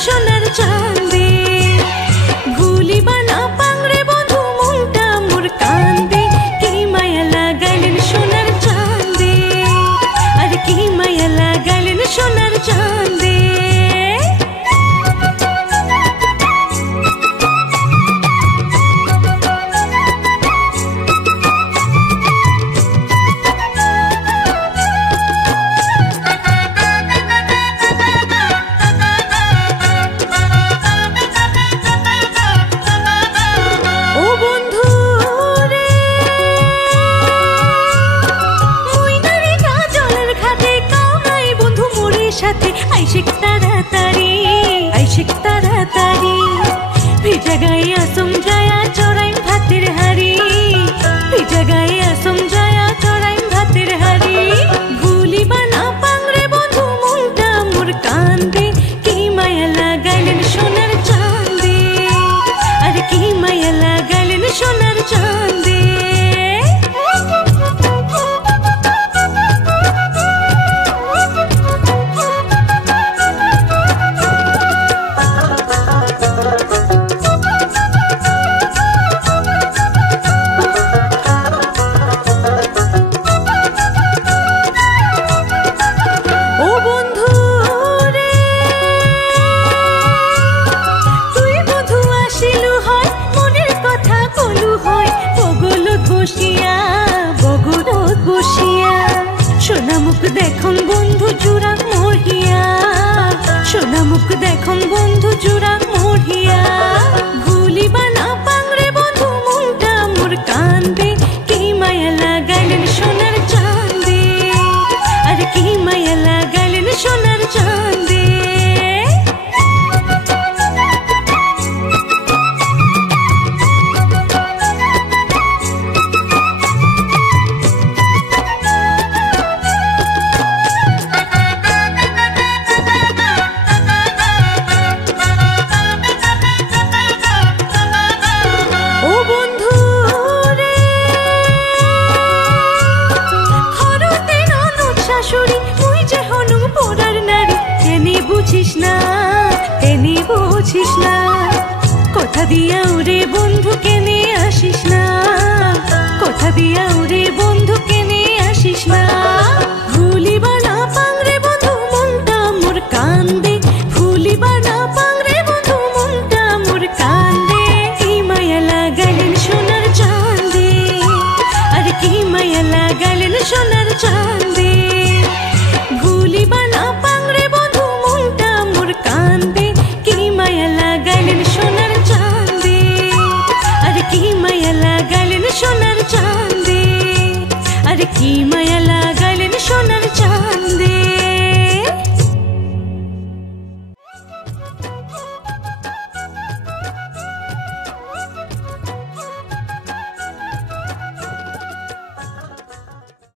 সোনার চাঁদে গুলি বানা পাংড়ে বন্ধু মনটা মোর কান্দে কি মায়া লাগাইলেন সোনার চাঁদে আর কি মায়া লাগাইলেন সোনার চাঁদে আইশিক তাড়াতাড়ি ভিজা গায়ে আসম যায়া চড়াইম ভাতের হাড়ি ভিজা গায়ে আসম যায়া চড়াইম ভাতের হাড়ি গুলি বানা পাংড়ে বন্ধু মনটা মোর কান্দে কি মায়া লাগাইলেন সোনার চাঁদে আর কি মায়া লাগাইলেন সোনার চাঁদে সোনামুখ দেখুন বন্ধু জুড়া মরিয়া সোনামুখ দেখুন বন্ধু জুড়া মরিয়া গুলি বানা পাংড়ে বন্ধু মনটা মোর কান্দে কি মায়া লাগাইলেন সোনার চাঁদে আর কি মায়া লাগাইলেন সোনার চাঁদে বুঝিস না কথা দিয়া উড়ে বন্ধুকে নিয়ে আসিস না কথা দিয়া উড়ে বন্ধুকে নিয়ে আসিস না